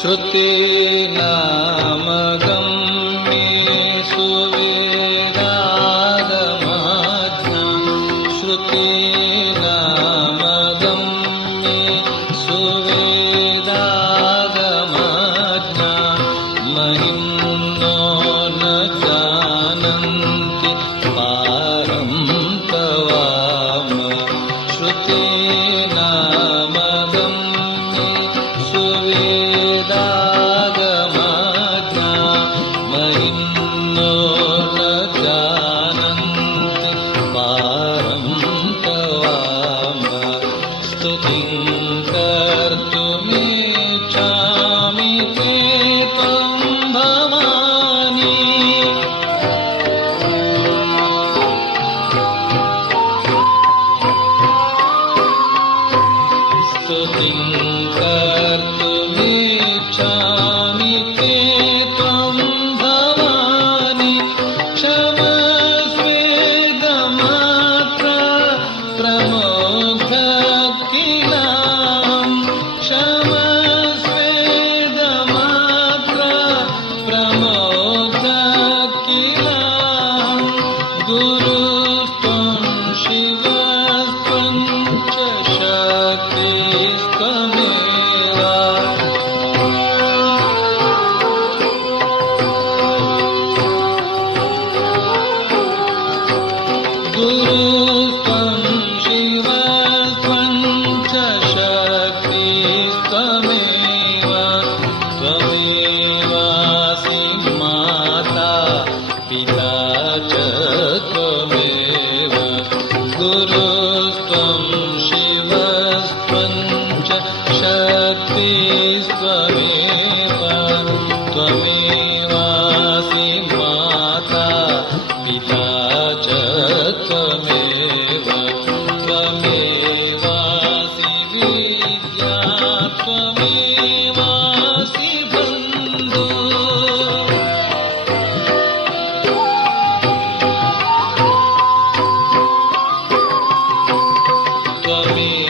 श्रुतेनामगं मे सुवेदागमज्ञा श्रुतिना मे सुवेदागमज्ञा महिं न च Sadhguru Amém.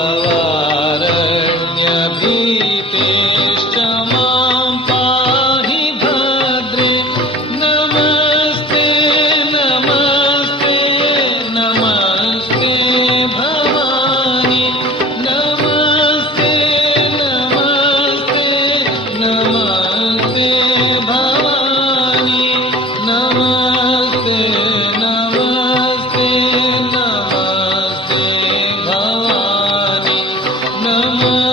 Oh. Oh,